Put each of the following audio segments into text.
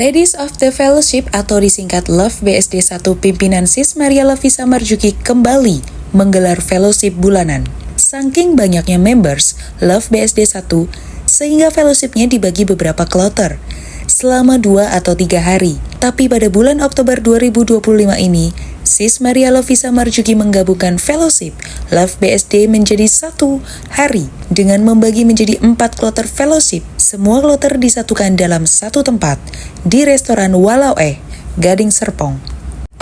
Ladies of the Fellowship atau disingkat Love BSD 1 pimpinan Sis Maria Levisa Marjuki kembali menggelar fellowship bulanan. Saking banyaknya members Love BSD 1 sehingga fellowshipnya dibagi beberapa kloter selama 2 atau 3 hari. Tapi pada bulan Oktober 2025 ini, Sis Maria Levisa Marjuki menggabungkan fellowship Love BSD menjadi 1 hari dengan membagi menjadi 4 kloter fellowship. Semua kloter disatukan dalam satu tempat di restoran Walau Gading Serpong.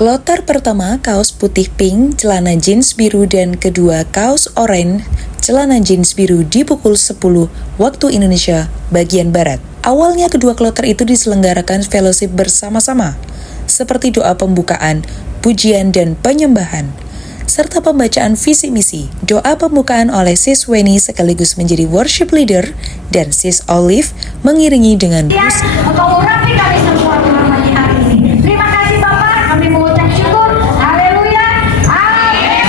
Kloter pertama kaos putih pink, celana jeans biru, dan kedua kaos oranye, celana jeans biru di pukul 10 waktu Indonesia bagian Barat. Awalnya kedua kloter itu diselenggarakan fellowship bersama-sama, seperti doa pembukaan, pujian dan penyembahan, serta pembacaan visi misi. Doa pembukaan oleh Sis Weni sekaligus menjadi worship leader dan Sis Olive mengiringi dengan musik. Mengurapi kami semua Tuhan pagi hari ini. Terima kasih Bapak, kami mengucap syukur. Haleluya. Amin.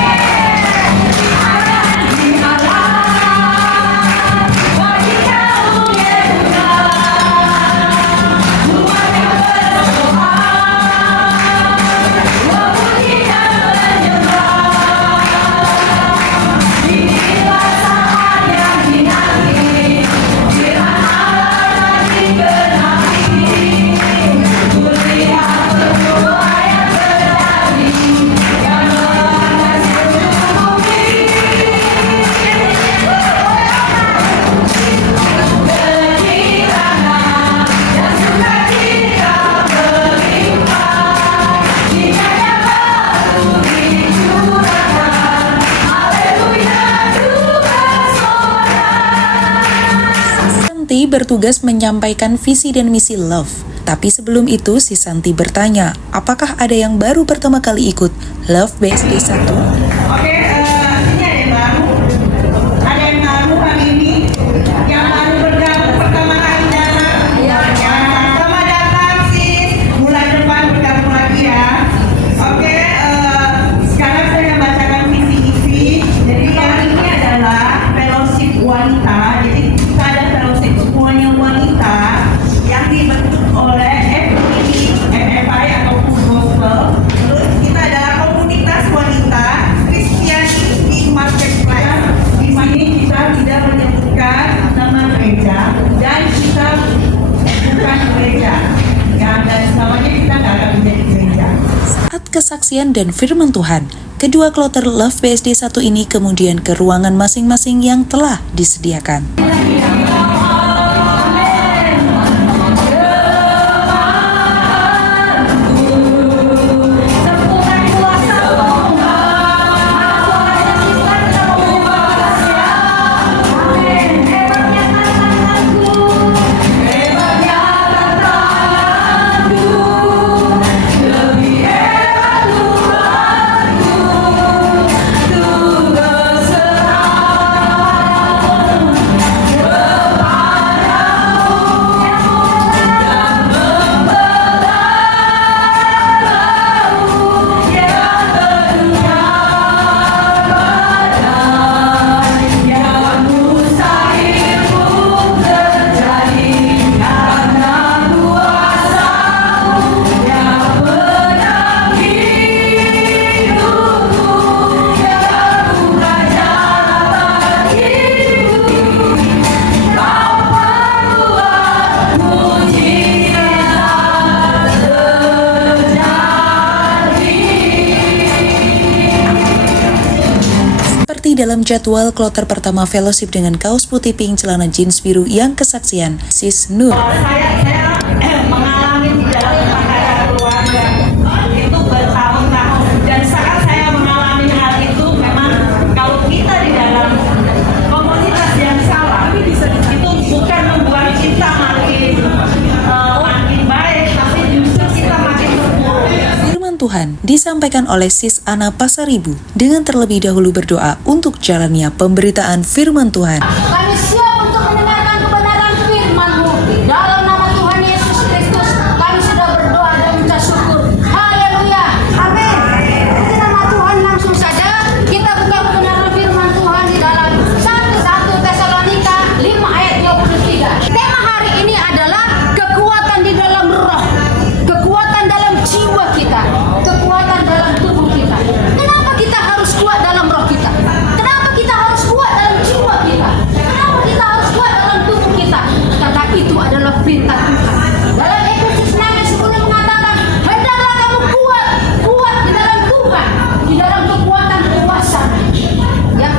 Bagi kamu Yesus, Tuhan yang berdoa, memuji dan menyembah. Inilah saat yang dinanti, firman Allah lagi genapi. Kulihat semua yang terjadi, yang mengasihi bumi. Kegirangan dan sukacita berlimpah, Dianya baru dicurahkan. Haleluya, juga Santi bertugas menyampaikan visi dan misi Love. Tapi sebelum itu, si Santi bertanya, apakah ada yang baru pertama kali ikut Love BSD 1? Oke, ini ada yang baru. Ada yang baru kali ini. Yang baru bergabung pertama kali datang. Selamat datang sis. Bulan depan bergabung lagi ya. Oke, sekarang saya bacakan visi-visi. Jadi yang ini adalah fellowship wanita. Jadi kita ada fellowship semuanya wanita yang dibentuk oleh FFI atau Full Gospel. Terus kita adalah komunitas wanita Kristiani di Marketplace. Di sini kita tidak menyebutkan nama gereja dan kita bukan gereja. Ya, dan selamanya kita nggak akan menjadi gereja. Saat kesaksian dan firman Tuhan, kedua kloter Love BSD 1 ini kemudian ke ruangan masing-masing yang telah disediakan. Seperti dalam jadwal kloter pertama fellowship dengan kaos putih pink, celana jeans biru yang kesaksian Sis Nur. Saya mengalami di dalam kebakaran keluarga itu bertahun-tahun, dan saat saya mengalami hal itu memang kalau kita di dalam komunitas yang salah itu bukan membuat kita makin baik, tapi justru kita makin buruk. Firman Tuhan disampaikan oleh Sis Ana Pasaribu dengan terlebih dahulu berdoa untuk jalannya pemberitaan firman Tuhan. Kami siap untuk mendengarkan kebenaran firman-Mu. Dalam nama Tuhan Yesus Kristus, kami sudah berdoa dan mengucap syukur. Haleluya. Amin. Di nama Tuhan langsung saja kita buka kebenaran firman Tuhan di dalam 1 Tesalonika 5 ayat 23. Tema hari ini adalah kekuatan di dalam roh. firman Tuhan. Dalam Efesus 6:10 mengatakan, hendaklah kamu kuat di dalam Tuhan, di dalam kekuatan kuasa. Ya,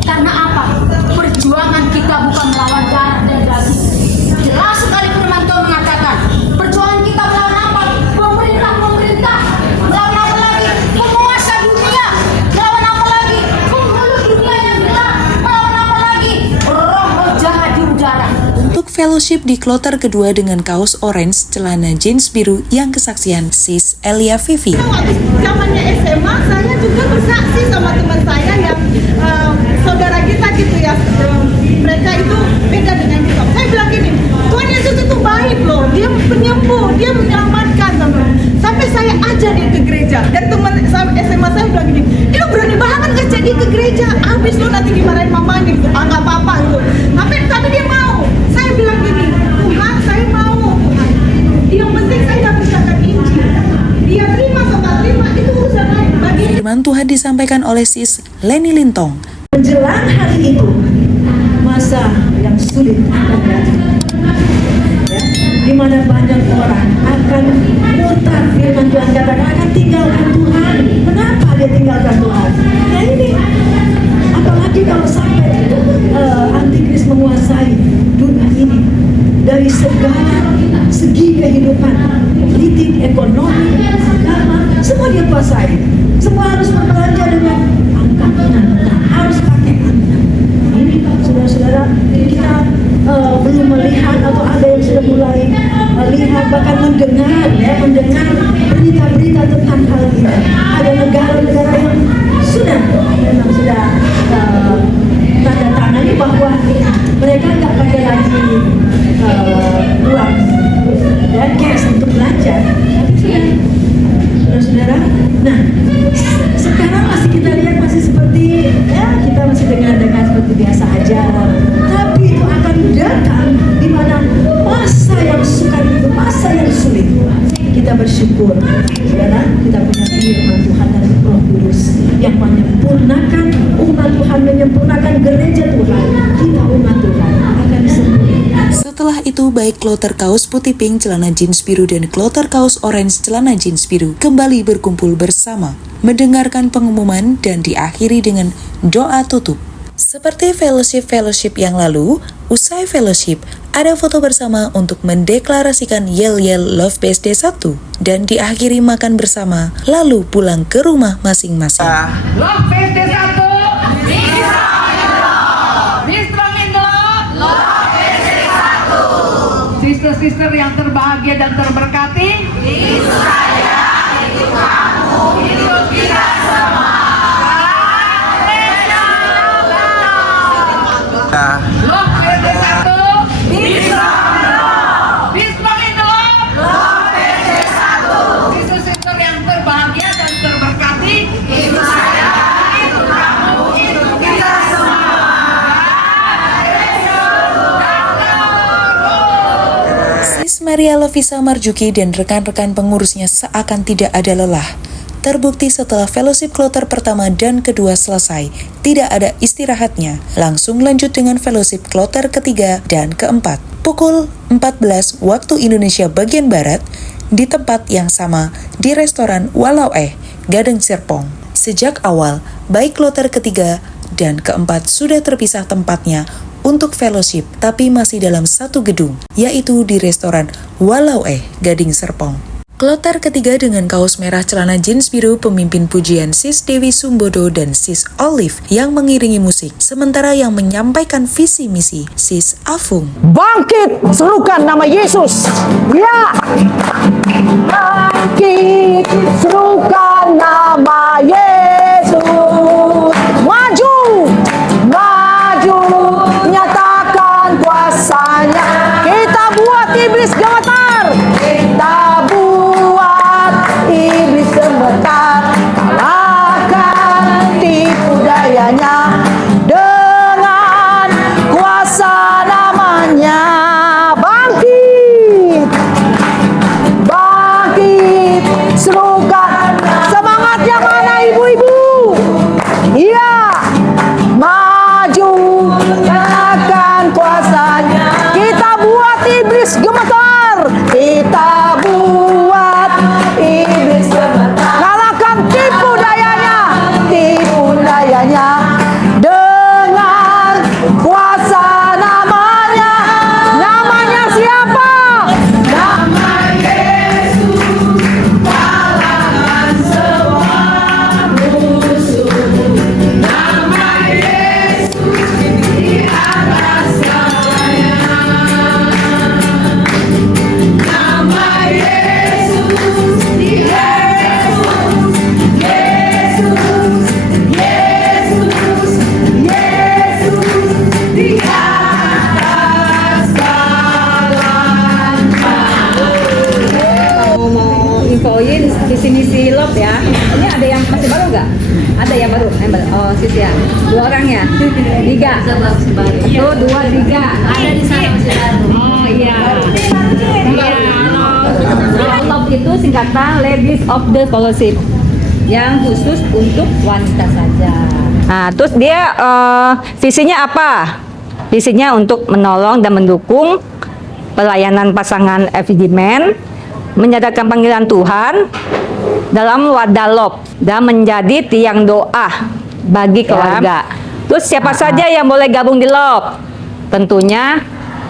karena apa? Perjuangan kita bukan melawan darah dan daging. Jelas sekali firman Tuhan mengatakan, perjuangan kita melawan apa? Pemerintah. Melawan apa lagi? Penguasa dunia. Melawan apa lagi? Penghulu dunia yang gelap. Melawan apa lagi? Roh-roh jahat di udara. Untuk fellowship di kloter kedua dengan kaos orange, celana jeans biru yang kesaksian Sis Elia Vivi. Waktu zamannya SMA, saya juga bersaksi sama teman saya yang saudara kita gitu ya. Mereka itu beda dengan kita. Saya bilang gini, Tuhan Yesus itu baik loh. Dia penyembuh, dia menyelamatkan. Sampai saya ajak dia ke gereja. Dan teman SMA saya bilang gini, lu berani banget ngajak dia ke gereja. Habis lu nanti dimarahin mamanya gitu. Nggak apa-apa gitu. Tapi dia mau. Saya bilang gini, Tuhan saya mau Tuhan. Yang penting saya dapat Injil. Dia terima sama terima itu urusan lain. Bagi Firman Tuhan disampaikan oleh Sis Leni Lintong. menjelang hari itu, masa yang sulit akan datang, ya, di mana banyak orang akan murtad. Firman Tuhan katakan akan tinggalkan Tuhan. Kenapa dia tinggalkan Tuhan? Ya ini, apalagi kalau sampai antikris menguasai dunia ini dari segala segi kehidupan, politik, ekonomi, agama, semua dia kuasai. Semua harus berbelanja dengan angka tunai, harus pakai angka. Ini saudara-saudara, kita belum melihat atau ada yang sudah mulai lihat bahkan mendengar berita-berita tentang hal ini. Ada negara-negara yang memang sudah tanda tangani bahwa mereka nggak pakai lagi uang dan cash untuk belanja, tapi saudara. Nah, sekarang masih kita lihat masih seperti ya kita masih dengar seperti biasa aja. Tapi itu akan datang di mana masa yang sukar itu, masa yang sulit. Kita bersyukur, saudara, kita punya firman Tuhan dan Roh Kudus yang menyempurnakan umat Tuhan, menyempurnakan gereja Tuhan. Kita umat Tuhan akan disempurnakan. Setelah itu, baik kloter kaos putih pink, celana jeans biru, dan kloter kaos orange, celana jeans biru kembali berkumpul bersama, mendengarkan pengumuman dan diakhiri dengan doa tutup. Seperti fellowship yang lalu, usai fellowship, ada foto bersama untuk mendeklarasikan yel-yel Love BSD 1 dan diakhiri makan bersama, lalu pulang ke rumah masing-masing. Love BSD 1. Be strong in the Love BSD 1. Sister-sister yang terbahagia dan terberkati. Itu saya, itu kamu, itu kita semua. Love BSD 1. Be strong in the Love BSD 1. Sister-sister yang terbahagia dan terberkati. Itu saya, itu kamu, itu kita semua. Sis Maria Levisa Marjuki dan rekan-rekan pengurusnya seakan tidak ada lelah. Terbukti setelah fellowship kloter pertama dan kedua selesai, tidak ada istirahatnya. Langsung lanjut dengan fellowship kloter ketiga dan keempat. Pukul 14 waktu Indonesia bagian Barat, di tempat yang sama, di restoran Walau Gading Serpong. Sejak awal, baik kloter ketiga dan keempat sudah terpisah tempatnya untuk fellowship, tapi masih dalam satu gedung, yaitu di restoran Walau Gading Serpong. Kloter ketiga dengan kaos merah, celana jeans biru, pemimpin pujian Sis Dewi Sumbodo dan Sis Olive yang mengiringi musik, sementara yang menyampaikan visi misi Sis Afung. Bangkit, serukan nama Yesus. Ya. Bangkit, serukan nama Yesus. Maju, maju, nyatakan kuasanya. Kita buat iblis gemetar. Kita buat iblis gemetar. Kalahkan tipu dayanya dengan kuasa namanya. Bangkit, bangkit, serukan. Semangat yang mana ibu-ibu? Iya, maju, nyatakan kuasanya. Kita buat iblis gemetar. dasar kita buat iblis gemetar. Kalahkan tipu dayanya dengan kuasa namanya. Namanya siapa? Nama Yesus, kalahkan semua musuh. Nama Yesus di atas segalanya. Nama Yesus di atas. Yesus di atas segalanya. Mau infoin visi-misi Love ya. Ini ada yang masih baru nggak? Ada yang baru. Oh, sis ya. 2 orang ya? 3. 1, 2, 3. Ada di sana masih baru. Oh iya. Iya. Love itu singkatan Ladies of the Fellowship, yang khusus untuk wanita saja. Nah, terus dia visinya apa? Visinya untuk menolong dan mendukung pelayanan pasangan FGD-Men, menyadarkan panggilan Tuhan dalam wadah Love, dan menjadi tiang doa bagi keluarga. Terus siapa saja yang boleh gabung di Love? Tentunya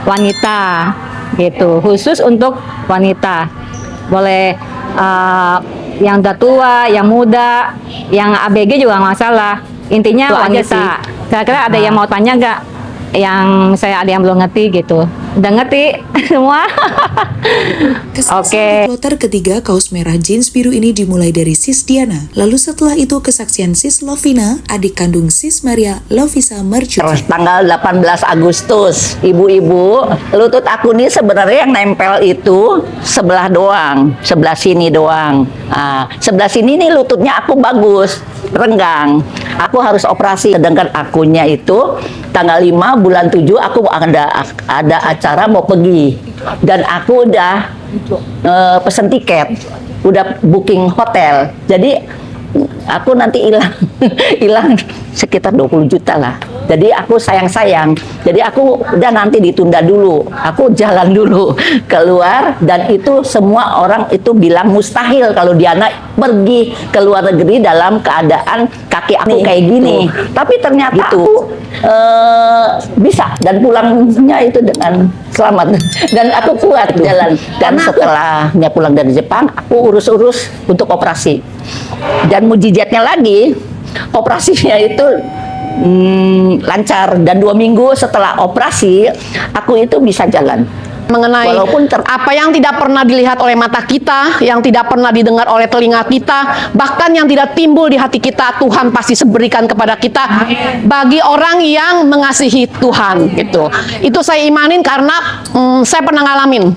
wanita, gitu. Khusus untuk wanita. Boleh yang udah tua, yang muda, yang ABG juga nggak masalah. Intinya wanita. Kira-kira ada yang mau tanya nggak? Yang saya ada yang belum ngerti gitu. Udah ngerti semua? Kesaksian di kloter ketiga kaos merah jeans biru ini dimulai dari Sis Diana. Lalu setelah itu kesaksian Sis Lovina, adik kandung Sis Maria Lovisa Terus Marjuki. tanggal 18 Agustus, ibu-ibu, lutut aku nih sebenarnya yang nempel itu sebelah doang, sebelah sini doang. Nah, sebelah sini nih lututnya aku bagus, renggang. Aku harus operasi, sedangkan akunya itu tanggal 5 bulan 7 aku ada acara mau pergi. Dan aku udah pesen tiket, udah booking hotel. Jadi aku nanti hilang sekitar 20 juta lah. Jadi aku sayang-sayang. Jadi aku udah nanti ditunda dulu. Aku jalan dulu keluar, dan itu semua orang itu bilang mustahil kalau Diana pergi ke luar negeri dalam keadaan kaki aku kayak gini. Tapi ternyata aku bisa, dan pulangnya itu dengan selamat, dan aku kuat jalan. Dan setelahnya pulang dari Jepang, aku urus-urus untuk operasi. Dan mujizatnya lagi, operasinya itu lancar, dan 2 minggu setelah operasi aku itu bisa jalan. Mengenai Walaupun apa yang tidak pernah dilihat oleh mata kita, yang tidak pernah didengar oleh telinga kita, bahkan yang tidak timbul di hati kita, Tuhan pasti berikan kepada kita bagi orang yang mengasihi Tuhan. Itu saya imanin karena saya pernah ngalamin.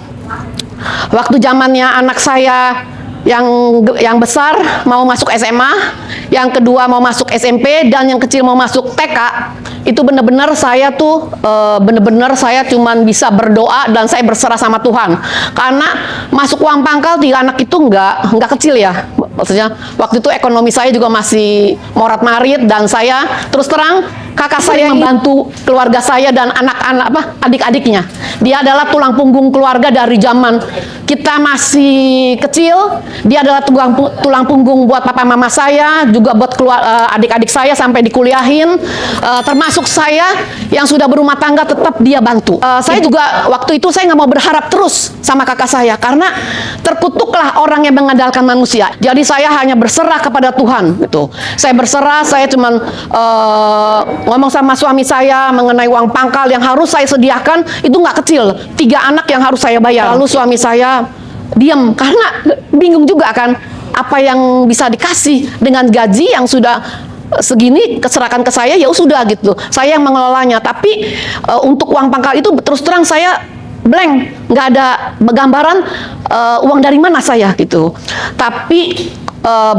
Waktu zamannya anak saya yang besar mau masuk SMA, yang kedua mau masuk SMP, dan yang kecil mau masuk TK, itu benar-benar saya tuh saya cuman bisa berdoa dan saya berserah sama Tuhan. Karena masuk uang pangkal 3 anak itu nggak kecil ya. Maksudnya waktu itu ekonomi saya juga masih morat-marit, dan saya terus terang kakak saya membantu keluarga saya dan anak-anak adik-adiknya. Dia adalah tulang punggung keluarga dari zaman kita masih kecil. Dia adalah tulang punggung buat papa mama saya, juga buat adik-adik saya sampai dikuliahin. Termasuk saya yang sudah berumah tangga, tetap dia bantu. Saya juga waktu itu saya nggak mau berharap terus sama kakak saya, karena terkutuklah orang yang mengandalkan manusia. Jadi saya hanya berserah kepada Tuhan. Saya berserah, saya cuman ngomong sama suami saya mengenai uang pangkal yang harus saya sediakan, itu nggak kecil, 3 anak yang harus saya bayar. Lalu suami saya diam, karena bingung juga kan, apa yang bisa dikasih dengan gaji yang sudah segini keserahkan ke saya, ya sudah gitu. Saya yang mengelolanya, tapi untuk uang pangkal itu terus terang saya blank, nggak ada gambaran uang dari mana saya gitu. Tapi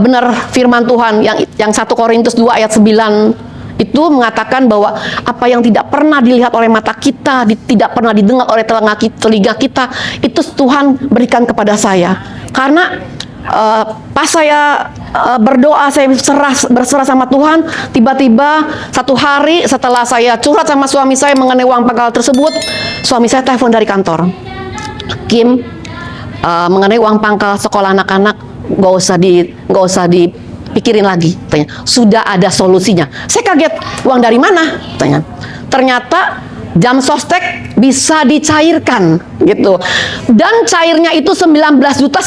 benar firman Tuhan yang 1 Korintus 2 ayat 9 itu mengatakan bahwa apa yang tidak pernah dilihat oleh mata kita, tidak pernah didengar oleh telinga kita, itu Tuhan berikan kepada saya. Karena pas saya berdoa, saya berserah sama Tuhan, tiba-tiba satu hari setelah saya curhat sama suami saya mengenai uang pangkal tersebut, suami saya telepon dari kantor. Kim, mengenai uang pangkal sekolah anak-anak nggak usah dipikirin lagi, tanya. Sudah ada solusinya. Saya kaget, uang dari mana? Tanya. Ternyata jam sostek bisa dicairkan gitu. Dan cairnya itu 19 juta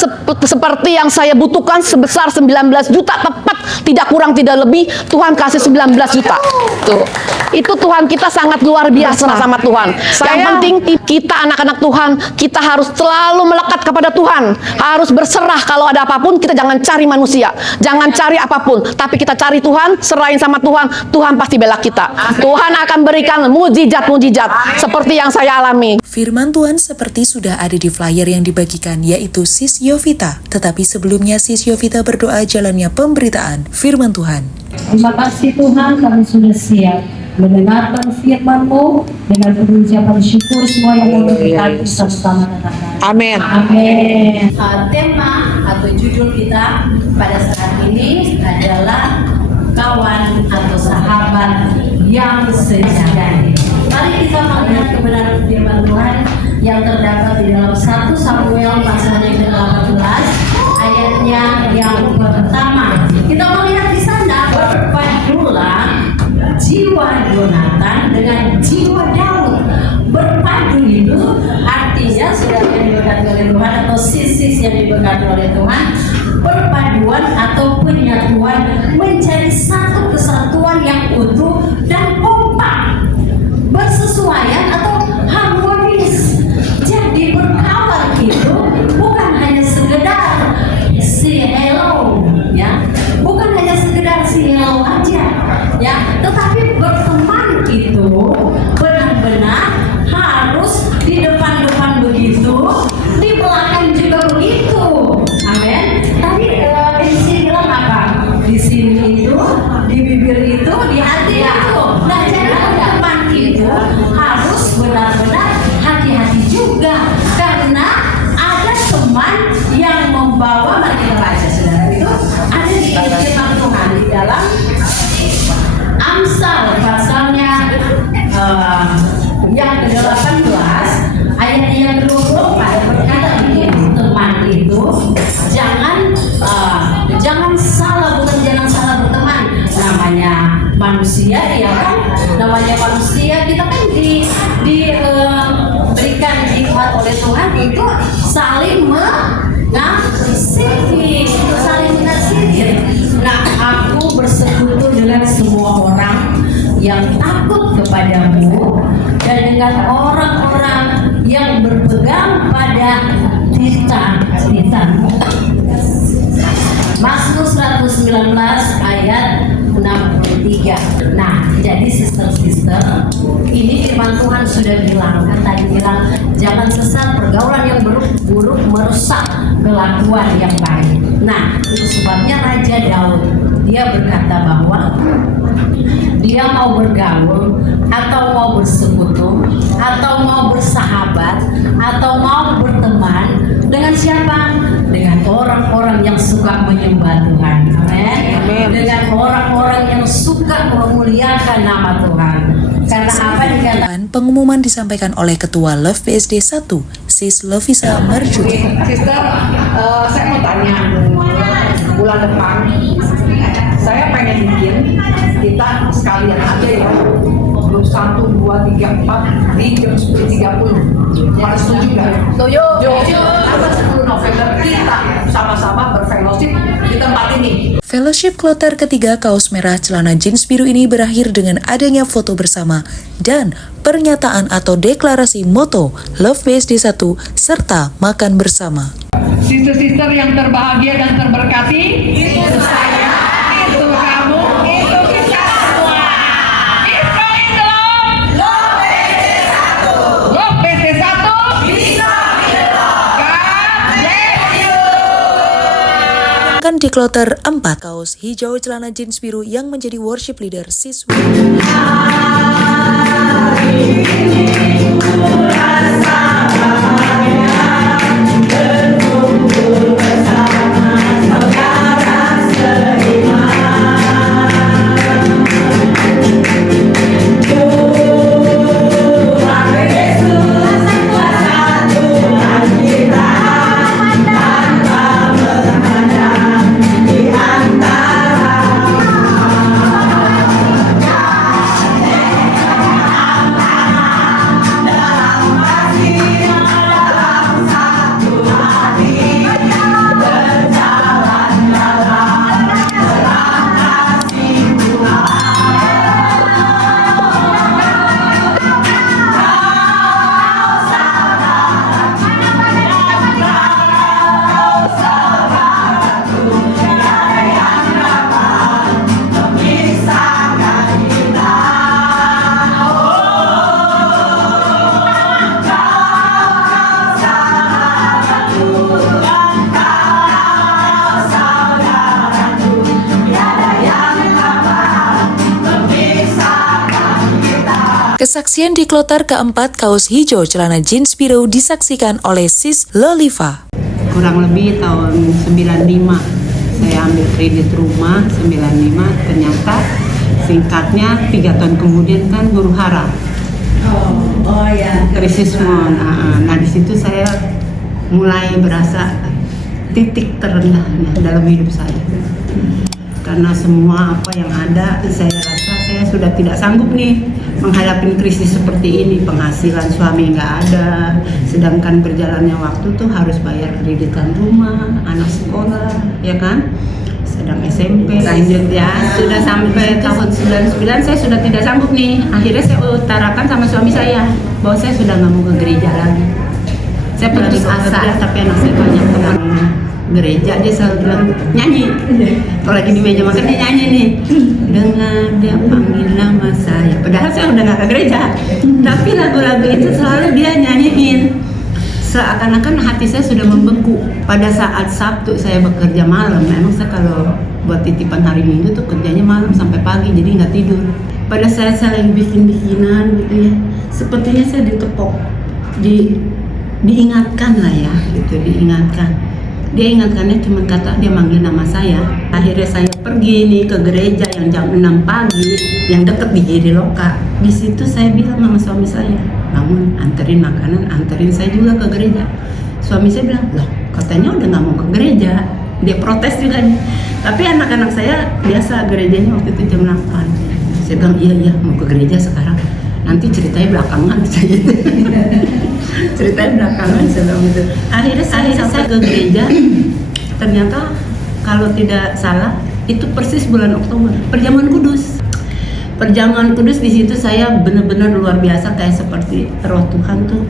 seperti yang saya butuhkan, sebesar 19 juta tepat, tidak kurang tidak lebih. Tuhan kasih 19 juta. Tuh. Itu Tuhan kita sangat luar biasa sama Tuhan. Yang penting kita anak-anak Tuhan, kita harus selalu melekat kepada Tuhan. Harus berserah, kalau ada apapun kita jangan cari manusia. Jangan cari apapun, tapi kita cari Tuhan, serahin sama Tuhan. Tuhan pasti bela kita. Tuhan akan berikan mujizat-mujizat seperti yang saya alami. Firman Tuhan seperti sudah ada di flyer yang dibagikan, yaitu Sis Yovita. Tetapi sebelumnya Sis Yovita berdoa jalannya pemberitaan firman Tuhan. Terima kasih Tuhan, kami sudah siap mendengarkan firman-Mu dengan penuh ucapan syukur. Semua yang mau kita bersama katakan Amin. amin. Tema atau judul kita pada saat ini adalah kawan atau sahabat yang sejati. Mari kita melihat kebenaran firman Tuhan yang terdapat di dalam 1 Samuel pasalnya ke-18 ayatnya yang pertama. Kita melihat di sana berpadulah jiwa Yonatan dengan jiwa Daud. Berpadu itu artinya saudara yang diberkati oleh Tuhan atau sis yang diberkati oleh Tuhan, perpaduan atau penyatuan menjadi satu kesatuan yang utuh dan kompak, bersesuaian atau harmonis. Jadi berkawan itu bukan hanya sekedar si hello, ya, bukan hanya sekedar si hello aja, ya, tetapi berteman itu benar-benar harus di depan begitu, di belakang juga begitu. Amin. Tadi di sini bilang apa? Di sini itu, di bibir itu, di hati itu. Nah, jadi teman itu harus benar-benar hati-hati juga, karena ada teman yang membawa. Mari kita baca, saudara, itu ada di firman Tuhan di dalam Amsal pasalnya yang ke-18 ayat yang ke-24 berkata begini, teman itu jangan salah, bukan jangan salah berteman. Namanya manusia, ya kan? Namanya manusia, kita kan diberikan hikmat oleh Tuhan itu saling mengasihi, Nah, aku bersekutu dengan semua orang yang takut kepadamu dan dengan orang-orang yang berpegang pada titah-titahmu. Mazmur 119 ayat 63. Nah, jadi sister-sister, ini firman Tuhan sudah bilang, kan tadi bilang jangan sesat, pergaulan yang buruk merusak kelakuan yang baik. Nah, itu sebabnya Raja Daud dia berkata bahwa dia mau bergaul atau mau bersekutu atau mau bersahabat atau mau berteman dengan siapa? Dengan orang-orang yang suka menyembah Tuhan. Amin. Dengan orang-orang yang suka memuliakan nama Tuhan. Karena apa dikatakan? Pengumuman disampaikan oleh Ketua Love BSD 1, Sis Lovisa Marjuki. Sister, saya mau tanya, bulan depan saya pengen bikin kita sekalian aja ya, grup 1, 2, 3, 4 di jam 10.30. Pada setuju nggak? Setuju. Tanggal 10 November kita sama-sama berfellowship di tempat ini. Fellowship kloter ketiga kaos merah celana jeans biru ini berakhir dengan adanya foto bersama dan pernyataan atau deklarasi moto Love BSD 1 serta makan bersama. Sister-sister yang terbahagia dan terberkati, itu saya, itu kamu, itu kita semua. Kita dalam Love BSD 1. Love BSD 1 bisa God bless you. Kan di kloter 4 kaos hijau celana jeans biru yang menjadi worship leader siswa. Kesaksian di kloter keempat kaos hijau celana jeans biru disaksikan oleh Sis Loliva. Kurang lebih tahun 95 saya ambil kredit rumah 95, ternyata singkatnya 3 tahun kemudian kan huru hara. Oh ya. Krisis mon. Nah di situ saya mulai berasa titik terendahnya dalam hidup saya. Karena semua apa yang ada, saya rasa saya sudah tidak sanggup nih menghadapi krisis seperti ini. Penghasilan suami nggak ada, sedangkan berjalannya waktu tuh harus bayar kreditan rumah, anak sekolah, ya kan? Sedang SMP, lanjut ya, sudah sampai tahun 99 saya sudah tidak sanggup nih. Akhirnya saya utarakan sama suami saya bahwa saya sudah nggak mau ke gereja lagi. Saya putus asa, tapi anak saya banyak teman gereja, dia selalu bilang nyanyi. Kalau lagi di meja makan dia nyanyi nih, dengar dia panggil nama saya. Padahal saya udah nggak ke gereja, tapi lagu-lagu itu selalu dia nyanyiin. Seakan-akan hati saya sudah membeku. Pada saat Sabtu saya bekerja malam, memang saya kalau buat titipan hari Minggu tuh kerjanya malam sampai pagi, jadi nggak tidur. Pada saat saya lagi bikin-bikinan gitu ya, sepertinya saya ditepok, diingatkan lah ya, gitu, diingatkan. Dia ingatkannya cuma kata dia manggil nama saya. Akhirnya saya pergi nih ke gereja yang jam 6 pagi yang deket di Giri Loka. Di situ saya bilang sama suami saya, bangun, anterin makanan, anterin saya juga ke gereja. Suami saya bilang, loh katanya udah nggak mau ke gereja. Dia protes juga nih. Tapi anak-anak saya biasa gerejanya waktu itu jam 8. Saya bilang iya mau ke gereja sekarang. Nanti ceritanya belakangan saya. Ceritanya belakangan sebelum itu. Akhirnya saya ke gereja. Ternyata kalau tidak salah itu persis bulan Oktober, perjamuan kudus. Perjamuan kudus di situ saya benar-benar luar biasa, kayak seperti roh Tuhan tuh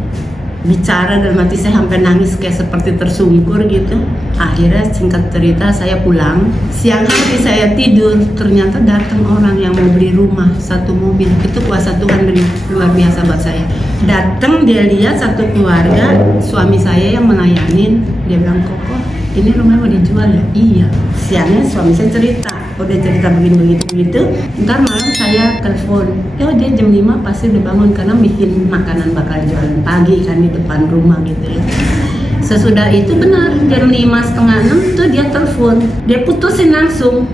bicara dalam hati saya sampai nangis kayak seperti tersungkur gitu. Akhirnya singkat cerita saya pulang. Siang hari saya tidur, ternyata datang orang yang mau beli rumah, 1 mobil. Itu kuasa Tuhan luar biasa buat saya. Datang, dia lihat satu keluarga, suami saya yang melayanin, dia bilang, Koko, ini rumah mau dijual ya? Iya. Siangnya suami saya cerita, udah cerita begitu. Ntar malam saya telepon, dia jam 5 pasti udah bangun karena bikin makanan bakal jualan pagi kan di depan rumah gitu ya. Sesudah itu benar jam 5:30 tuh dia telepon, dia putusin langsung.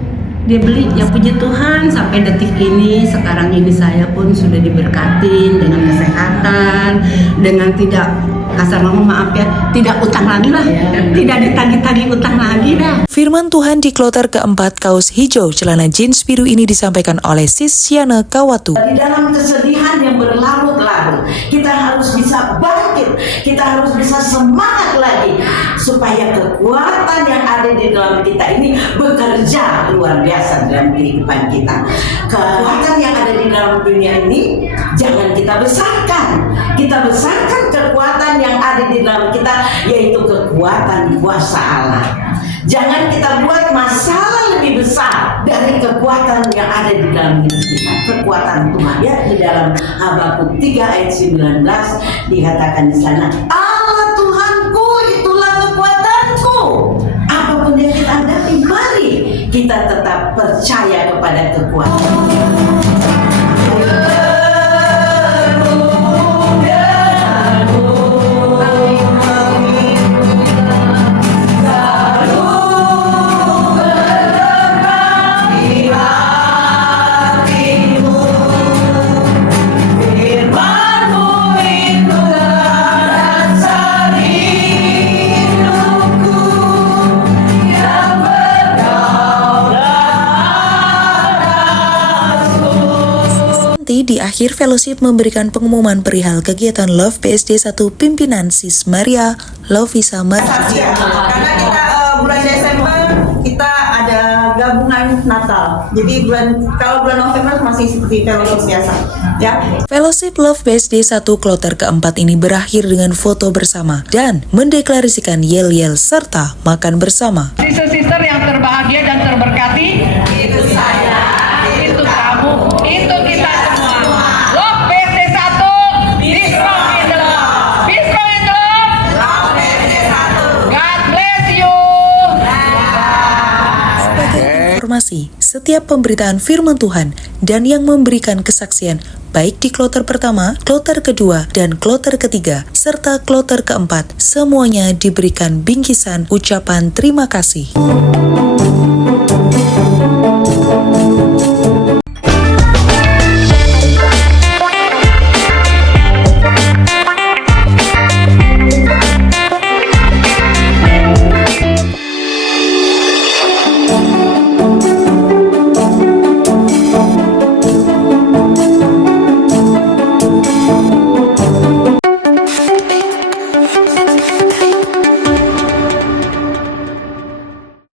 Dia beli, ya puji Tuhan sampai detik ini, sekarang ini saya pun sudah diberkatin dengan kesehatan, dengan tidak, kasar ngomong maaf ya, tidak utang lagi lah, tidak ditagih-tagih utang lagi dah. Firman Tuhan di kloter keempat kaos hijau celana jeans biru ini disampaikan oleh Sis Siana Kawatu. Di dalam kesedihan yang berlarut-larut, kita harus bisa bangkit, kita harus bisa semangat lagi, supaya kekuatan yang ada di dalam kita ini bekerja luar biasa dalam kehidupan kita. Kekuatan yang ada di dalam dunia ini jangan kita besarkan. Kita besarkan kekuatan yang ada di dalam kita, yaitu kekuatan kuasa Allah. Jangan kita buat masalah lebih besar dari kekuatan yang ada di dalam hidup kita. Kekuatan Tuhan ya, di dalam Habakuk 3 ayat 19 dikatakan di sana, Allah Tuhanku itulah kekuatanku. Apapun yang kita hadapi, mari kita tetap percaya kepada kekuatan. Di akhir fellowship memberikan pengumuman perihal kegiatan Love BSD 1 pimpinan Sis Maria Lovisa Marjuki. Karena kita bulan Desember kita ada gabungan Natal. Jadi kalau bulan November masih seperti fellowship biasa, ya. Fellowship Love BSD 1 kloter keempat ini berakhir dengan foto bersama dan mendeklarasikan yel-yel serta makan bersama. Sister-sister yang terbahagia dan terberkati, Itu saya, itu kamu, itu kita semua. Love BSD 1, be strong in the Lord. Be strong in the Lord. Love BSD 1. God bless you. Sebagai informasi, setiap pemberitaan firman Tuhan dan yang memberikan kesaksian baik di kloter pertama, kloter kedua, dan kloter ketiga, serta kloter keempat, semuanya diberikan bingkisan ucapan terima kasih.